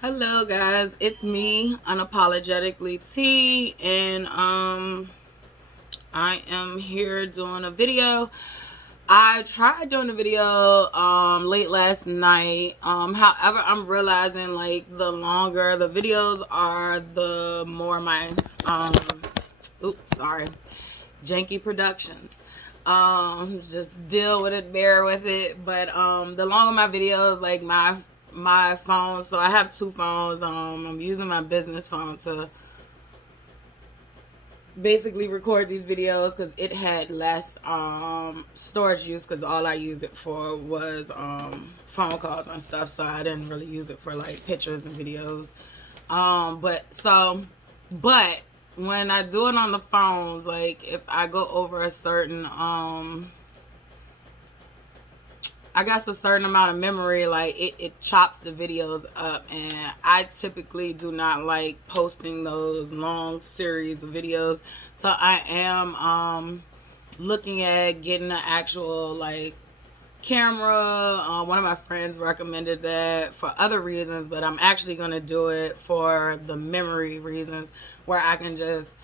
Hello guys, it's me, unapologetically T, and I am here doing a video. I tried doing a video late last night. However, I'm realizing like the longer the videos are, the more my oops, sorry, janky productions. Just deal with it, bear with it. But the longer my videos, like my phone, so I have two phones. I'm using my business phone to basically record these videos because it had less storage use, because all I used it for was phone calls and stuff, so I didn't really use it for like pictures and videos. But when I do it on the phones, like if I go over a certain I guess a certain amount of memory, like it chops the videos up, and I typically do not like posting those long series of videos. So I am looking at getting an actual like camera. One of my friends recommended that for other reasons, but I'm actually going to do it for the memory reasons, where I can just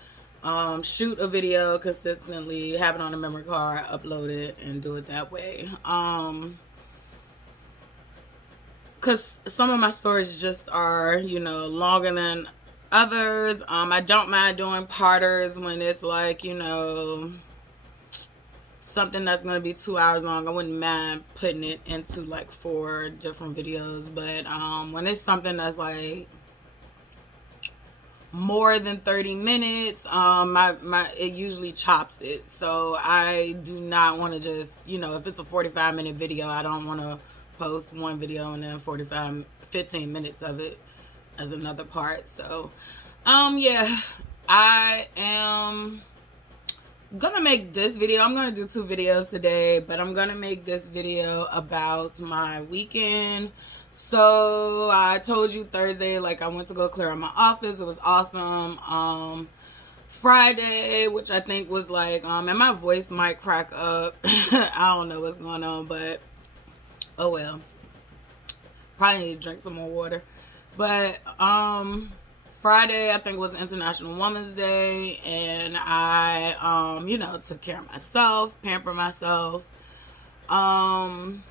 shoot a video consistently, have it on a memory card, upload it, and do it that way. Because some of my stories just are, longer than others. I don't mind doing parters when it's like, something that's going to be 2 hours long. I wouldn't mind putting it into like 4 different videos. But when it's something that's like more than 30 minutes, it usually chops it. So I do not want to just, if it's a 45-minute video, I don't want to post one video and then 15 minutes of it as another part. So yeah, I am gonna make this video. I'm gonna do 2 videos today, but I'm gonna make this video about my weekend. So I told you Thursday, like I went to go clear out my office. It was awesome. Friday, which I think was like and my voice might crack up. I don't know what's going on, but oh well. Probably need to drink some more water. But Friday, I think, was International Women's Day, and I took care of myself, pamper myself. Then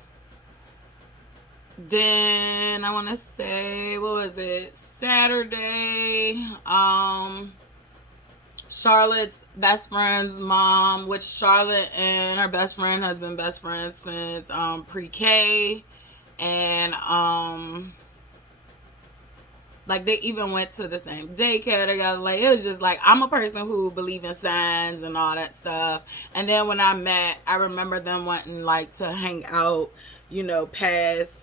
I want to say, what was it? Saturday, Charlotte's best friend's mom, which Charlotte and her best friend has been best friends since pre-K, and like they even went to the same daycare together. Like it was just like, I'm a person who believes in signs and all that stuff. And then when I met, I remember them wanting like to hang out, past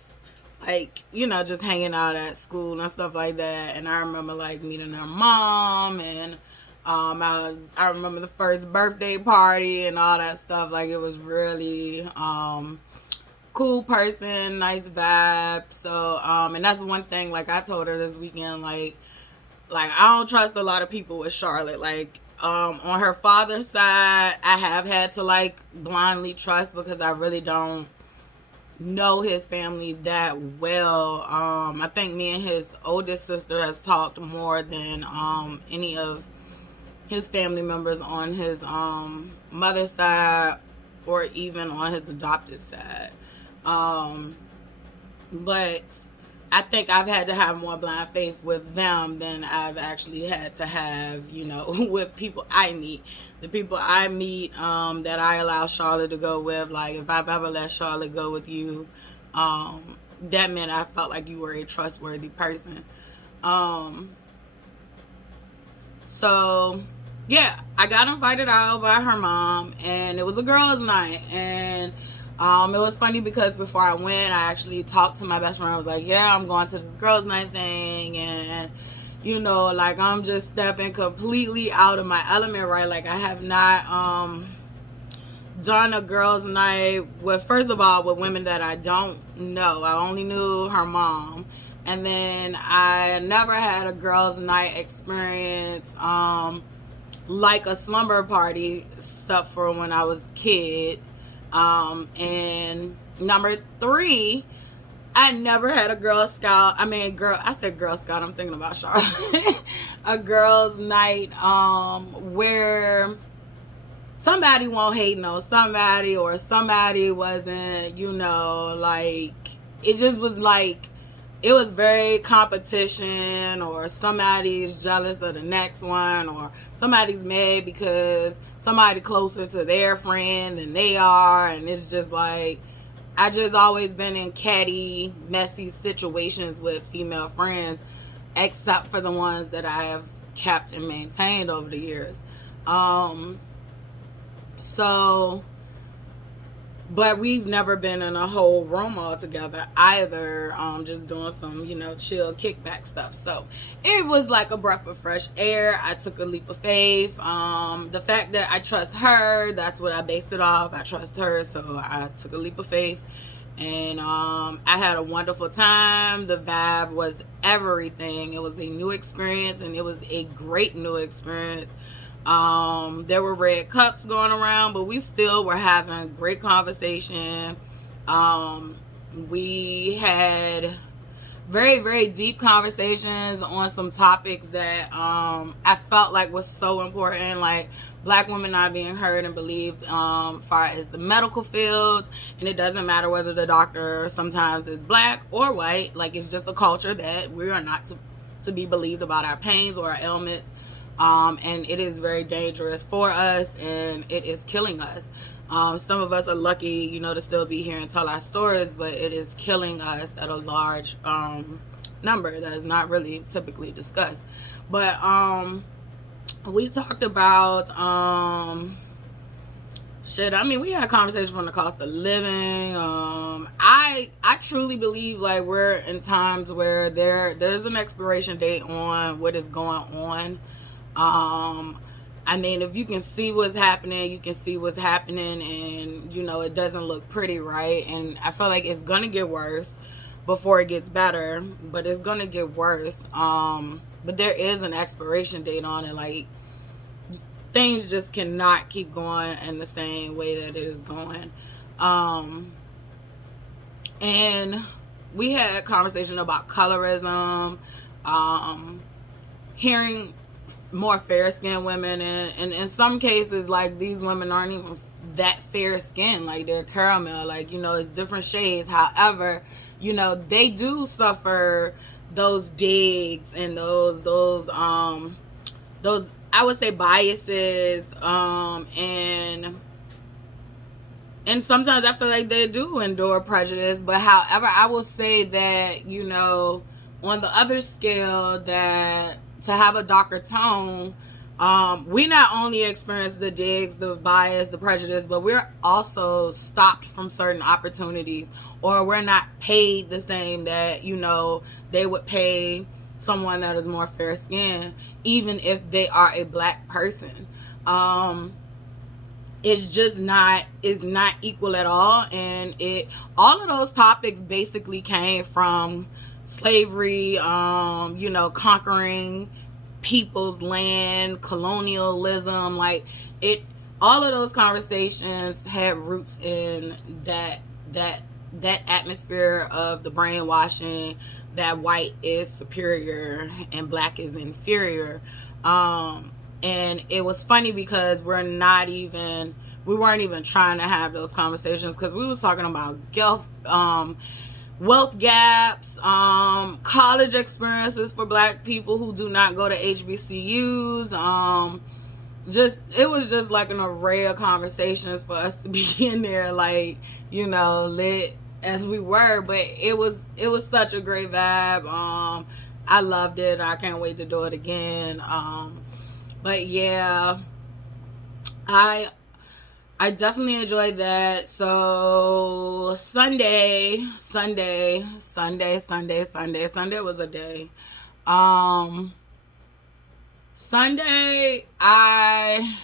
like, just hanging out at school and stuff like that. And I remember like meeting her mom, and I remember the first birthday party and all that stuff. Like it was really cool person, nice vibe. So and that's one thing, like I told her this weekend, like I don't trust a lot of people with Charlotte. Like on her father's side, I have had to like blindly trust, because I really don't know his family that well. I think me and his oldest sister has talked more than any of his family members on his mother's side, or even on his adopted side. But I think I've had to have more blind faith with them than I've actually had to have, with people I meet. The people I meet that I allow Charlotte to go with, like if I've ever let Charlotte go with you, that meant I felt like you were a trustworthy person. So yeah, I got invited out by her mom, and it was a girls' night. And it was funny because before I went, I actually talked to my best friend. I was like, yeah, I'm going to this girls' night thing, and like I'm just stepping completely out of my element, right? Like I have not done a girls' night with, first of all, with women that I don't know. I only knew her mom. And then I never had a girls' night experience like a slumber party, except for when I was a kid. And number 3, I never had a Girl Scout. I said Girl Scout. I'm thinking about Charlotte. A girls' night where somebody won't hate on somebody, or somebody wasn't, like, it just was like, it was very competition, or somebody's jealous of the next one, or somebody's mad because somebody closer to their friend than they are. And it's just like, I just always been in catty, messy situations with female friends, except for the ones that I have kept and maintained over the years. But we've never been in a whole room all together either, just doing some, chill kickback stuff. So it was like a breath of fresh air. I took a leap of faith. The fact that I trust her, that's what I based it off. I trust her, so I took a leap of faith. And I had a wonderful time. The vibe was everything. It was a new experience, and it was a great new experience. There were red cups going around, but we still were having great conversation. We had very, very deep conversations on some topics that I felt like was so important, like Black women not being heard and believed, far as the medical field. And it doesn't matter whether the doctor sometimes is Black or white. Like, it's just a culture that we are not to be believed about our pains or our ailments. And it is very dangerous for us, and it is killing us. Some of us are lucky, to still be here and tell our stories, but it is killing us at a large number that is not really typically discussed. But we talked about we had a conversation on the cost of living. I truly believe like we're in times where there's an expiration date on what is going on. If you can see what's happening, you can see what's happening, and it doesn't look pretty, right? And I feel like it's gonna get worse before it gets better, but it's gonna get worse. But there is an expiration date on it. Like, things just cannot keep going in the same way that it is going. And we had a conversation about colorism, hearing more fair-skinned women, and in some cases, like, these women aren't even that fair-skinned, like, they're caramel, like, it's different shades. However, they do suffer those digs and those I would say biases, and sometimes I feel like they do endure prejudice. But however, I will say that, on the other scale, that to have a darker tone, we not only experience the digs, the bias, the prejudice, but we're also stopped from certain opportunities, or we're not paid the same that, they would pay someone that is more fair skinned, even if they are a Black person. It's not equal at all. And all of those topics basically came from slavery, conquering people's land, colonialism, all of those conversations had roots in that atmosphere of the brainwashing that white is superior and Black is inferior. And it was funny because we weren't even trying to have those conversations, because we was talking about wealth gaps, college experiences for Black people who do not go to HBCUs. It was just like an array of conversations for us to be in there, like, lit as we were. But it was such a great vibe. I loved it. I can't wait to do it again. But yeah, I definitely enjoyed that. So Sunday was a day. Sunday, I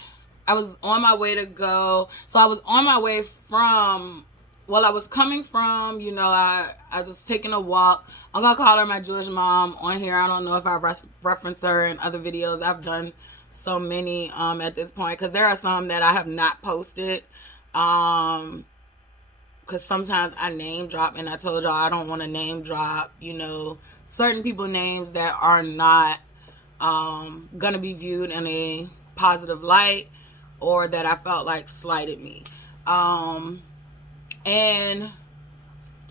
was on my way to go. So I was on my way from, I was coming from, I was taking a walk. I'm going to call her my Jewish mom on here. I don't know if I reference her in other videos. I've done so many at this point, because there are some that I have not posted, because because sometimes I name drop, and I told y'all I don't want to name drop, certain people names that are not gonna be viewed in a positive light, or that I felt like slighted me. And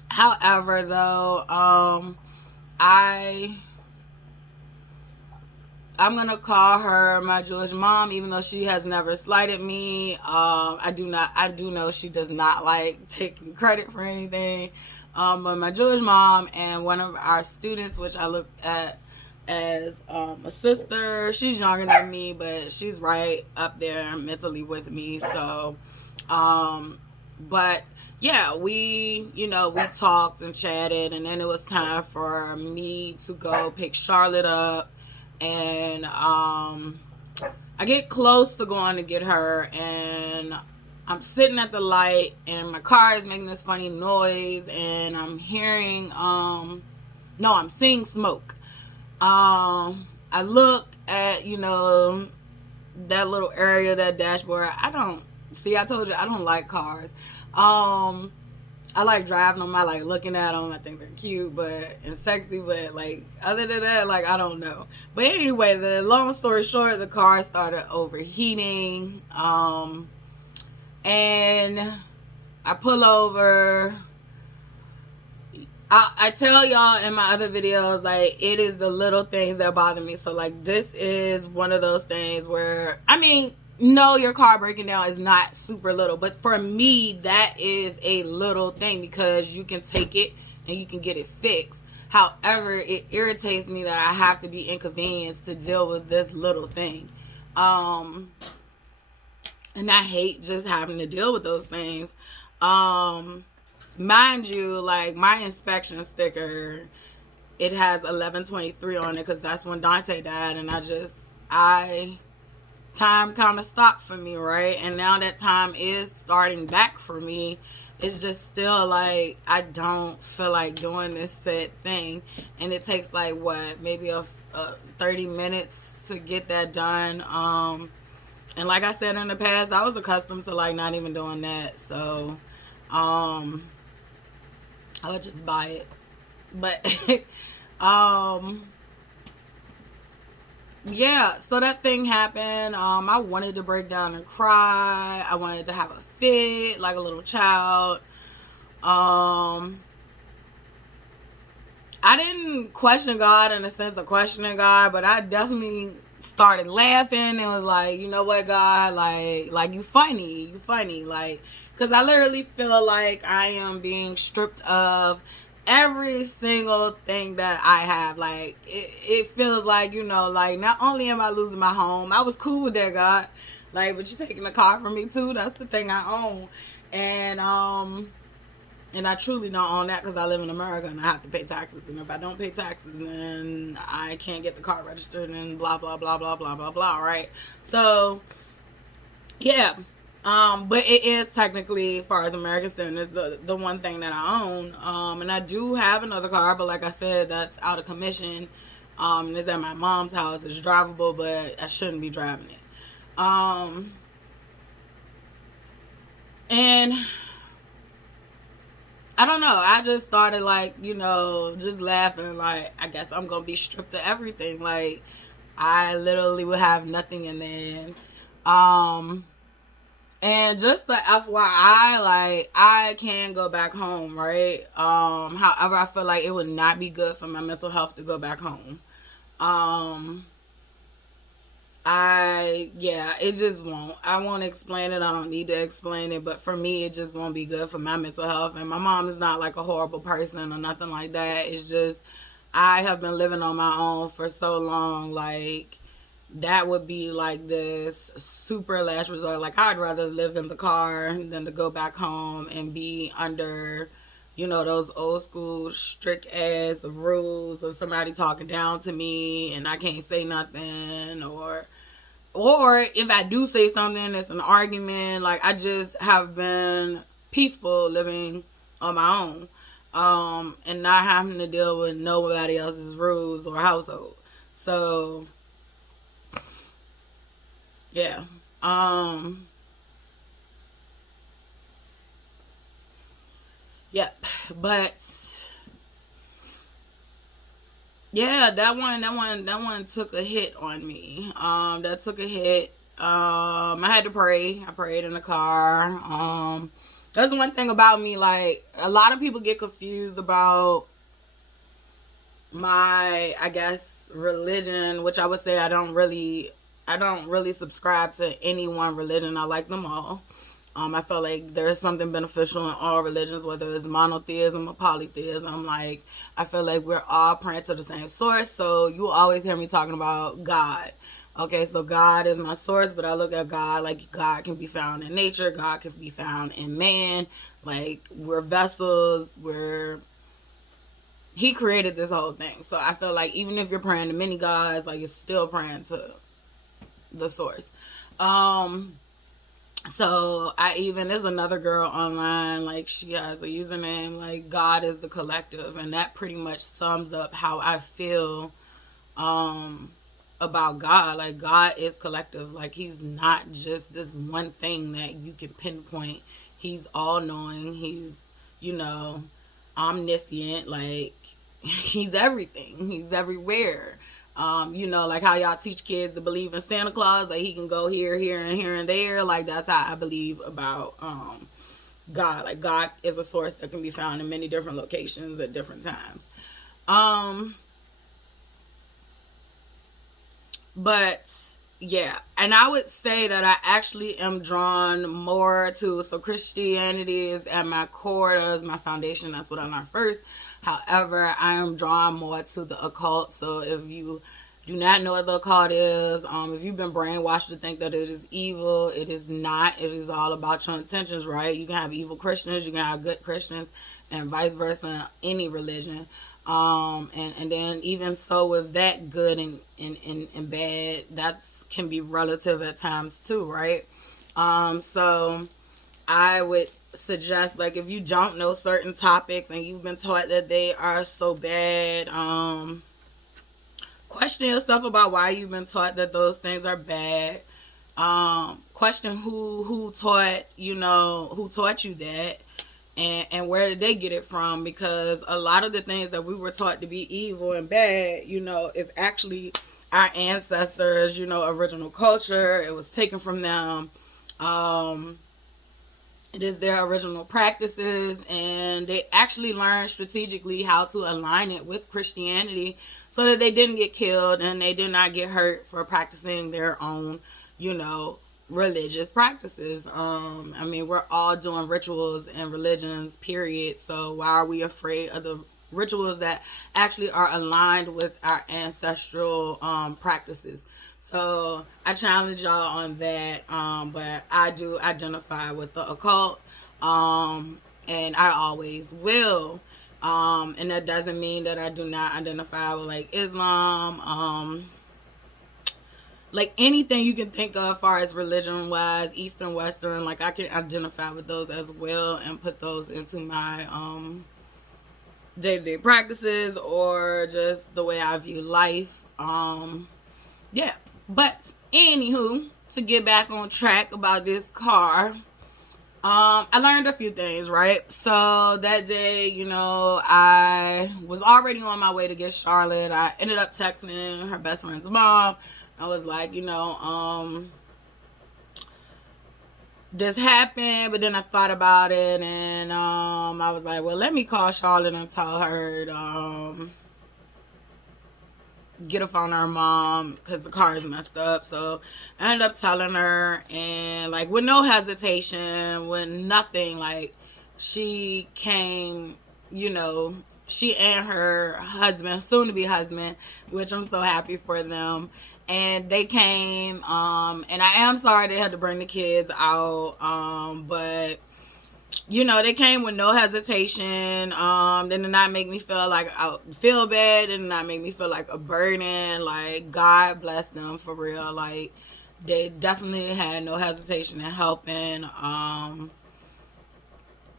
however, though, I I'm gonna call her my Jewish mom, even though she has never slighted me. I do know she does not like taking credit for anything. But my Jewish mom and one of our students, which I look at as a sister, she's younger than me, but she's right up there mentally with me. So, but yeah, we talked and chatted, and then it was time for me to go pick Charlotte up. And I get close to going to get her, and I'm sitting at the light, and my car is making this funny noise, and I'm hearing no, I'm seeing smoke. I look at that little area, that dashboard. I told you I don't like cars. I like driving them. I like looking at them. I think they're cute and sexy. But like other than that, like I don't know. But anyway, the long story short, the car started overheating. And I pull over. I tell y'all in my other videos, like, it is the little things that bother me. So like this is one of those things where, no, your car breaking down is not super little, but for me that is a little thing, because you can take it and you can get it fixed. However, it irritates me that I have to be inconvenienced to deal with this little thing. And I hate just having to deal with those things. Mind you, like, my inspection sticker, it has 11/23 on it, because that's when Dante died, and time kind of stopped for me, right? And now that time is starting back for me. It's just still like I don't feel like doing this said thing, and it takes like maybe a 30 minutes to get that done. And like I said in the past, I was accustomed to like not even doing that, so I would just buy it. But yeah, so that thing happened. I wanted to break down and cry. I wanted to have a fit like a little child. I didn't question God in the sense of questioning God, but I definitely started laughing and was like, you know what, God, like you funny, like, because I literally feel like I am being stripped of every single thing that I have. Like, it feels like, like, not only am I losing my home, I was cool with that, God, like, but you're taking the car from me too. That's the thing I own. And I truly don't own that, because I live in America and I have to pay taxes. And if I don't pay taxes, then I can't get the car registered and blah, blah, blah, blah, blah, blah, blah, right? So, yeah. But it is technically, as far as American standards, the one thing that I own. And I do have another car, but like I said, that's out of commission. It's at my mom's house. It's drivable, but I shouldn't be driving it. And I don't know. I just started like, just laughing. Like, I guess I'm going to be stripped of everything. Like, I literally would have nothing in the end. And just like FYI, like, I can go back home, right? However, I feel like it would not be good for my mental health to go back home. It just won't. I won't explain it. I don't need to explain it. But for me, it just won't be good for my mental health. And my mom is not like a horrible person or nothing like that. It's just, I have been living on my own for so long. Like, that would be like this super last resort. Like, I'd rather live in the car than to go back home and be under, those old school strict ass rules of somebody talking down to me and I can't say nothing, or if I do say something, it's an argument. Like, I just have been peaceful living on my own, and not having to deal with nobody else's rules or household. So, yeah. Yep. But yeah, that one took a hit on me. That took a hit. I had to pray. I prayed in the car. That's one thing about me. Like, a lot of people get confused about my, I guess, religion, which I would say I don't really subscribe to any one religion. I like them all. I feel like there's something beneficial in all religions, whether it's monotheism or polytheism. Like, I feel like we're all praying to the same source. So you will always hear me talking about God. Okay, so God is my source, but I look at God like God can be found in nature, God can be found in man. Like, we're vessels, He created this whole thing. So I feel like even if you're praying to many gods, like, you're still praying to the source. So there's another girl online, like, she has a username like God is the collective, and that pretty much sums up how I feel um about God. Like, God is collective. Like, he's not just this one thing that you can pinpoint. He's all knowing. He's, you know, omniscient. Like, he's everything. He's everywhere. Like how y'all teach kids to believe in Santa Claus, like he can go here, here, and here and there. Like, that's how I believe about God. Like, God is a source that can be found in many different locations at different times. But yeah, and I would say that I actually am drawn more to, so Christianity is at my core, that is my foundation, that's what I learned first. However, I am drawn more to the occult. So if you do not know what the occult is, if you've been brainwashed to think that it is evil, it is not. It is all about your intentions, right? You can have evil Christians, you can have good Christians, and vice versa in any religion. And then even so with that good and bad, that can be relative at times too, right? So I would suggest, like, if you don't know certain topics and you've been taught that they are so bad, question yourself about why you've been taught that those things are bad. Question who taught you that, and where did they get it from? Because a lot of the things that we were taught to be evil and bad, is actually our ancestors, original culture. It was taken from them. It is their original practices, and they actually learned strategically how to align it with Christianity so that they didn't get killed and they did not get hurt for practicing their own, religious practices. We're all doing rituals and religions, period. So why are we afraid of the rituals that actually are aligned with our ancestral practices? So I challenge y'all on that. But I do identify with the occult, and I always will. And that doesn't mean that I do not identify with, like, Islam, like anything you can think of as far as religion wise, Eastern, Western. Like, I can identify with those as well and put those into my day-to-day practices or just the way I view life. Yeah. But anywho, to get back on track about this car, I learned a few things, right? So that day, I was already on my way to get Charlotte. I ended up texting her best friend's mom. I was like, this happened, but then I thought about it, and I was like, well, let me call Charlotte and tell her get a phone to her mom because the car is messed up. So I ended up telling her, and, like, with no hesitation, with nothing, like, she came, she and her husband, soon to be husband, which I'm so happy for them, and they came, and I am sorry they had to bring the kids out, but they came with no hesitation. They did not make me feel like I feel bad. They did not make me feel like a burden. Like, God bless them for real. Like, they definitely had no hesitation in helping.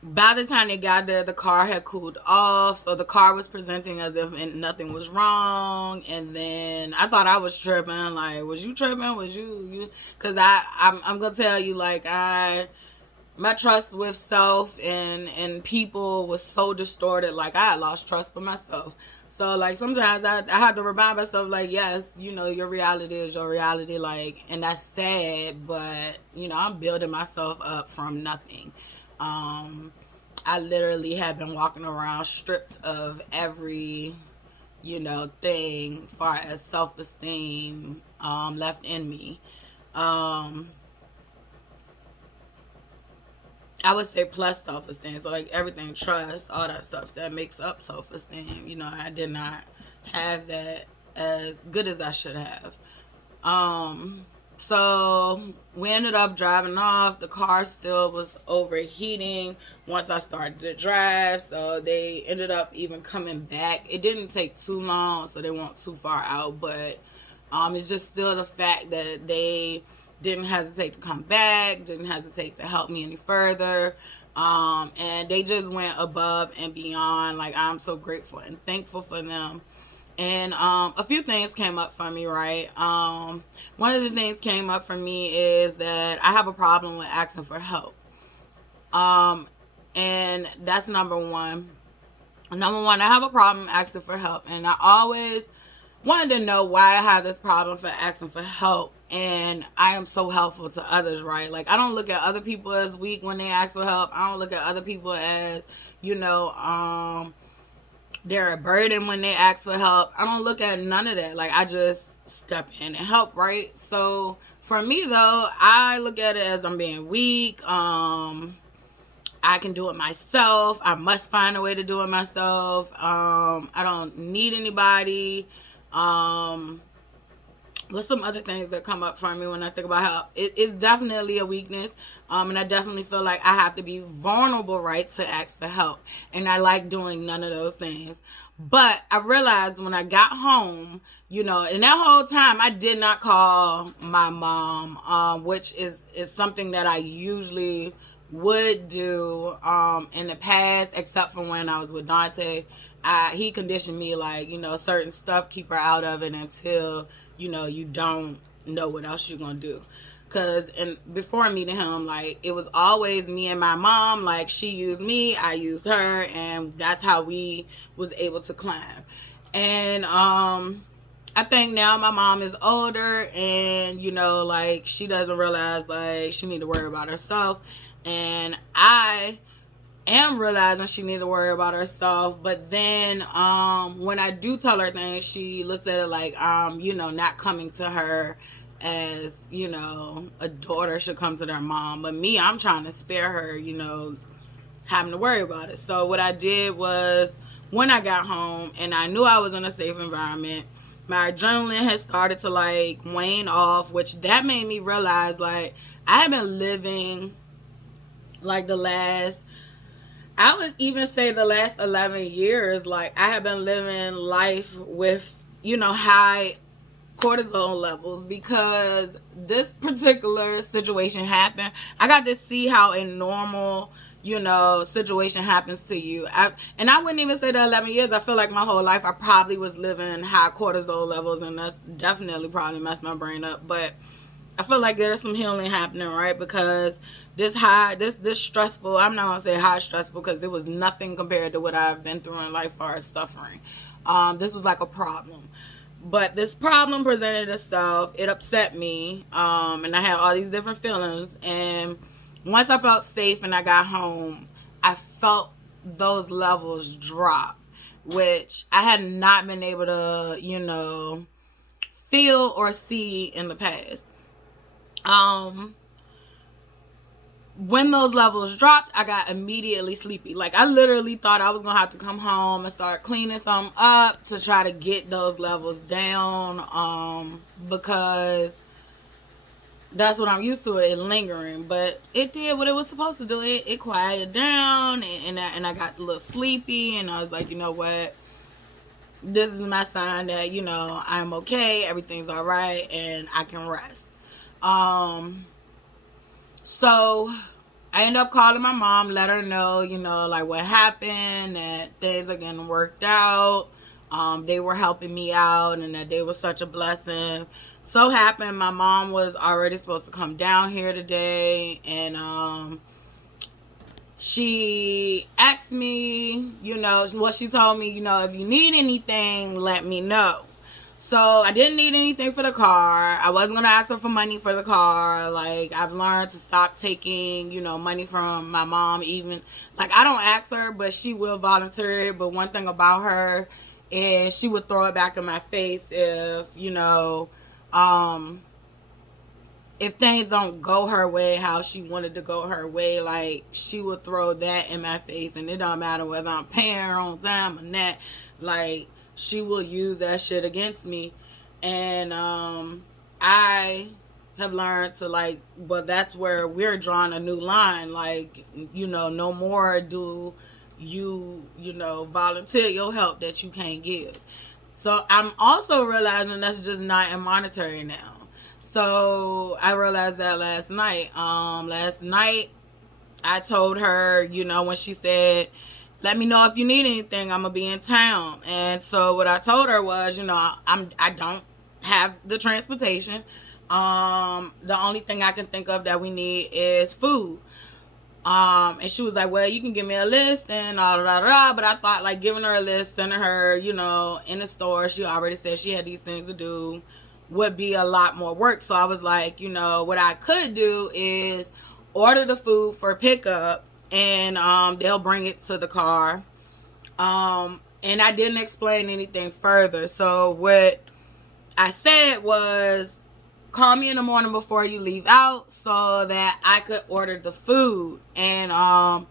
By the time they got there, the car had cooled off, so the car was presenting as if nothing was wrong. And then I thought I was tripping. Like, was you tripping? Was you? Because I'm gonna tell you, like, my trust with self and people was so distorted. Like, I had lost trust for myself. So, like, sometimes I have to remind myself, like, yes, your reality is your reality. Like, and that's sad, but, I'm building myself up from nothing. I literally have been walking around stripped of every, thing far as self-esteem left in me. Um, I would say plus self-esteem. So, like, everything, trust, all that stuff that makes up self-esteem. I did not have that as good as I should have. So we ended up driving off. The car still was overheating once I started to drive. So they ended up even coming back. It didn't take too long, so they weren't too far out. But it's just still the fact that they didn't hesitate to come back, didn't hesitate to help me any further. And they just went above and beyond. Like, I'm so grateful and thankful for them. And a few things came up for me, right? One of the things came up for me is that I have a problem with asking for help. And that's number one. Number one, I have a problem asking for help. And I always wanted to know why I have this problem for asking for help. And I am so helpful to others, right? Like, I don't look at other people as weak when they ask for help. I don't look at other people as, they're a burden when they ask for help. I don't look at none of that. Like, I just step in and help, right? So for me, though, I look at it as I'm being weak. I can do it myself. I must find a way to do it myself. I don't need anybody. What's some other things that come up for me when I think about help? It's definitely a weakness. And I definitely feel like I have to be vulnerable, right, to ask for help. And I like doing none of those things. But I realized when I got home, and that whole time I did not call my mom, which is something that I usually would do in the past, except for when I was with Dante. He conditioned me, like, certain stuff, keep her out of it until you don't know what else you're gonna do. Because before meeting him, like, it was always me and my mom. Like, she used me, I used her, and that's how we was able to climb. And I think now my mom is older, and like, she doesn't realize, like, she need to worry about herself. And I am realizing she needs to worry about herself. But then when I do tell her things, she looks at it like not coming to her as a daughter should come to their mom. But me, I'm trying to spare her having to worry about it. So what I did was, when I got home and I knew I was in a safe environment, my adrenaline had started to, like, wane off, which that made me realize, like, I have been living, like, I would even say the last 11 years, like, I have been living life with, high cortisol levels, because this particular situation happened. I got to see how a normal, situation happens to you. And I wouldn't even say that 11 years. I feel like my whole life I probably was living high cortisol levels, and that's definitely probably messed my brain up. But I feel like there's some healing happening, right? Because this stressful, I'm not gonna say high stressful, because it was nothing compared to what I've been through in life as far as suffering. This was like a problem. But this problem presented itself. It upset me. And I had all these different feelings. And once I felt safe and I got home, I felt those levels drop, which I had not been able to, feel or see in the past. When those levels dropped, I got immediately sleepy. Like, I literally thought I was going to have to come home and start cleaning something up to try to get those levels down, because that's what I'm used to, it lingering. But it did what it was supposed to do. It quieted down, and I got a little sleepy, and I was like, you know what? This is my sign that, I'm okay, everything's all right, and I can rest. So I ended up calling my mom, let her know, like, what happened, that things are getting worked out. They were helping me out, and that they were such a blessing. So happened my mom was already supposed to come down here today, and she asked me, what she told me, if you need anything, let me know. So I didn't need anything for the car. I wasn't going to ask her for money for the car. Like, I've learned to stop taking, money from my mom even. Like, I don't ask her, but she will volunteer it. But one thing about her is she would throw it back in my face if things don't go her way how she wanted to go her way. Like, she would throw that in my face, and it don't matter whether I'm paying her on time or not. Like, she will use that shit against me. And I have learned to, like, well, that's where we're drawing a new line. Like, no more do you volunteer your help that you can't give. So I'm also realizing that's just not in monetary now. So I realized that last night. Last night I told her, when she said, let me know if you need anything, I'm gonna be in town. And so what I told her was, I don't have the transportation. The only thing I can think of that we need is food. And she was like, well, you can give me a list and all da. But I thought, like, giving her a list, sending her, in the store, she already said she had these things to do, would be a lot more work. So I was like, what I could do is order the food for pickup, and they'll bring it to the car. And I didn't explain anything further. So what I said was, call me in the morning before you leave out so that I could order the food. And I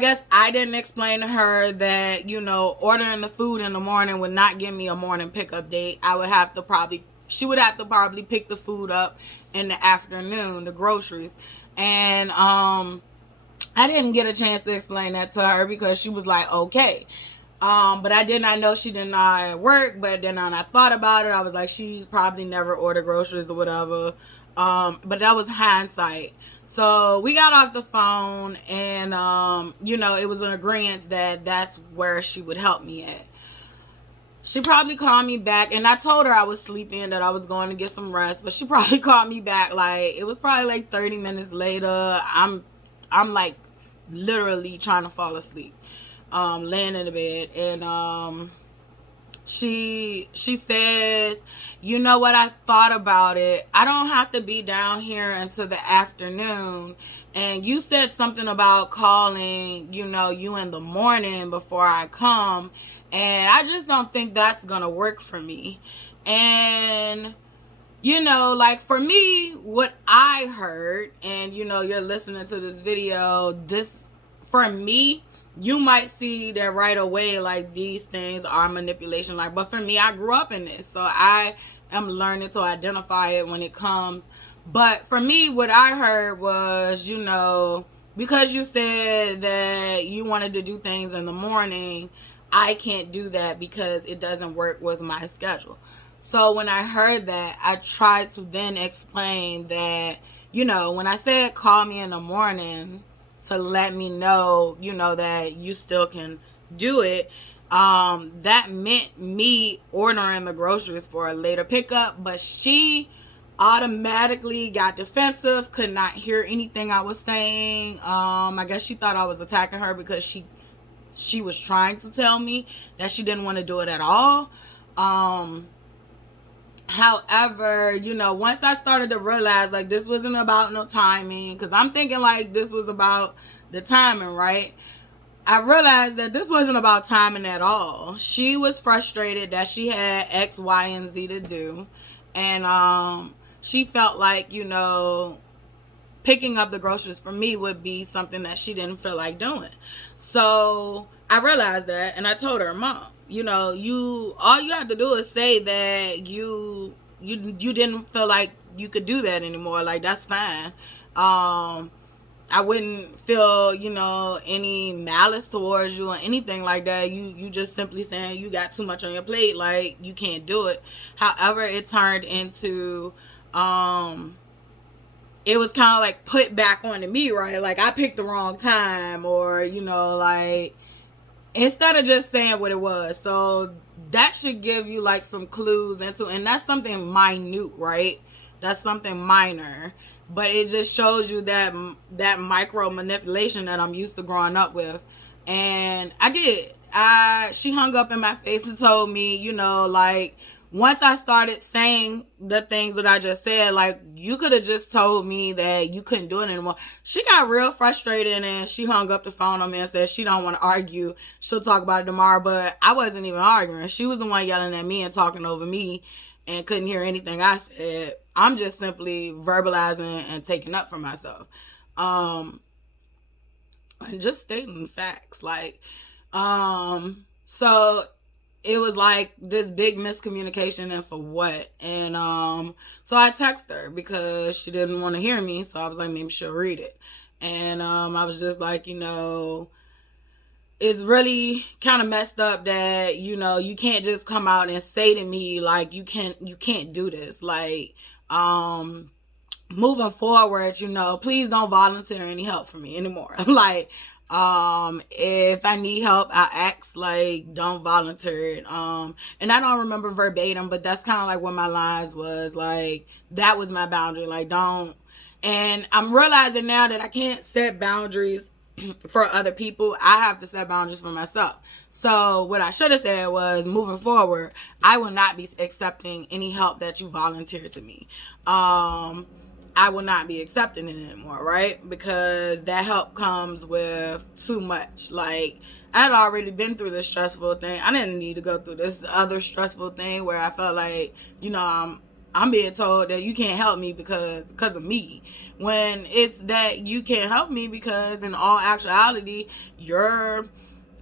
guess I didn't explain to her that, ordering the food in the morning would not give me a morning pickup date. She would have to probably pick the food up in the afternoon, the groceries. And I didn't get a chance to explain that to her because she was like, okay. But I did not know she did not work. But then when I thought about it, I was like, she's probably never ordered groceries or whatever. But that was hindsight. So we got off the phone, and, it was an agreement that that's where she would help me at. She probably called me back, and I told her I was sleeping, that I was going to get some rest, but she probably called me back, like, it was probably like 30 minutes later. I'm like literally trying to fall asleep, laying in the bed, and she says, you know what, I thought about it. I don't have to be down here until the afternoon. And you said something about calling, you in the morning before I come. And I just don't think that's going to work for me. And, like, for me, what I heard, and, you're listening to this video, for me, you might see that right away, like, these things are manipulation. Like, but for me, I grew up in this, so I am learning to identify it when it comes. But for me, what I heard was, because you said that you wanted to do things in the morning, I can't do that because it doesn't work with my schedule. So when I heard that, I tried to then explain that, when I said call me in the morning to let me know, that you still can do it, that meant me ordering the groceries for a later pickup. But she automatically got defensive, could not hear anything I was saying. I guess she thought I was attacking her because she was trying to tell me that she didn't want to do it at all. However, once I started to realize, like, this wasn't about no timing, because I'm thinking, like, this was about the timing, right? I realized that this wasn't about timing at all. She was frustrated that she had X, Y, and Z to do. And she felt like, picking up the groceries for me would be something that she didn't feel like doing. So I realized that, and I told her, Mom, all you have to do is say that you didn't feel like you could do that anymore. Like, that's fine. I wouldn't feel, any malice towards you or anything like that. You just simply saying you got too much on your plate, like, you can't do it. However, it turned into, it was kind of like put back onto me, right? Like, I picked the wrong time, or, like, instead of just saying what it was. So that should give you, like, some clues into, and that's something minute, right? That's something minor. But it just shows you that micro manipulation that I'm used to growing up with. And I did. She hung up in my face and told me, like, once I started saying the things that I just said, like, you could have just told me that you couldn't do it anymore. She got real frustrated and she hung up the phone on me and said she don't want to argue. She'll talk about it tomorrow. But I wasn't even arguing. She was the one yelling at me and talking over me and couldn't hear anything I said. I'm just simply verbalizing and taking up for myself. And just stating facts. Like, so it was like this big miscommunication, and for what? And so I texted her because she didn't want to hear me, so I was like, maybe she'll read it. And I was just like, it's really kind of messed up that you can't just come out and say to me, like, you can't do this. Like, moving forward, please don't volunteer any help for me anymore. Like, if I need help, I ask, like, don't volunteer it. And I don't remember verbatim, but that's kind of like what my lines was. Like, that was my boundary. Like, don't. And I'm realizing now that I can't set boundaries for other people. I have to set boundaries for myself. So what I should have said was, moving forward, I will not be accepting any help that you volunteer to me. I will not be accepting it anymore, right? Because that help comes with too much. Like, I had already been through this stressful thing. I didn't need to go through this other stressful thing where I felt like, I'm being told that you can't help me because of me. When it's that you can't help me because in all actuality, you're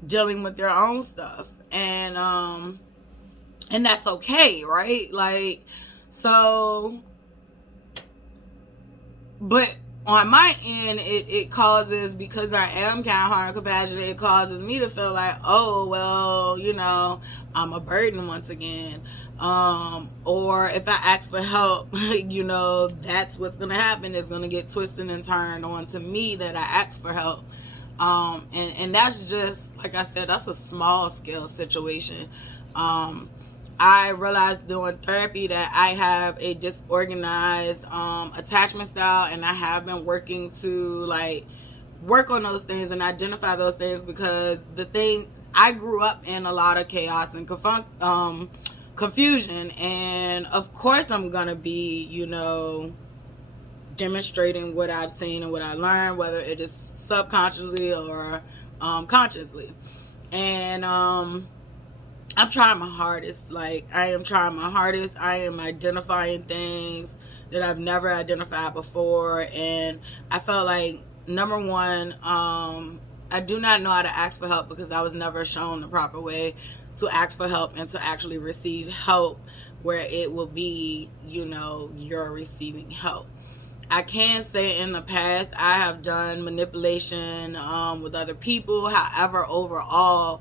dealing with your own stuff. And that's okay, right? Like, so... But on my end, it causes, because I am kind of hard and compassionate, it causes me to feel like, oh, well, I'm a burden once again. Or if I ask for help, that's what's going to happen. It's going to get twisted and turned on to me that I asked for help. And that's just, like I said, that's a small scale situation. I realized doing therapy that I have a disorganized attachment style, and I have been working to, like, work on those things and identify those things, because I grew up in a lot of chaos and confusion, and of course I'm gonna be, demonstrating what I've seen and what I learned, whether it is subconsciously or consciously. And I'm trying my hardest. Like, I am trying my hardest. I am identifying things that I've never identified before. And I felt like, number one, I do not know how to ask for help because I was never shown the proper way to ask for help and to actually receive help where it will be, you're receiving help. I can say in the past I have done manipulation with other people. However, overall,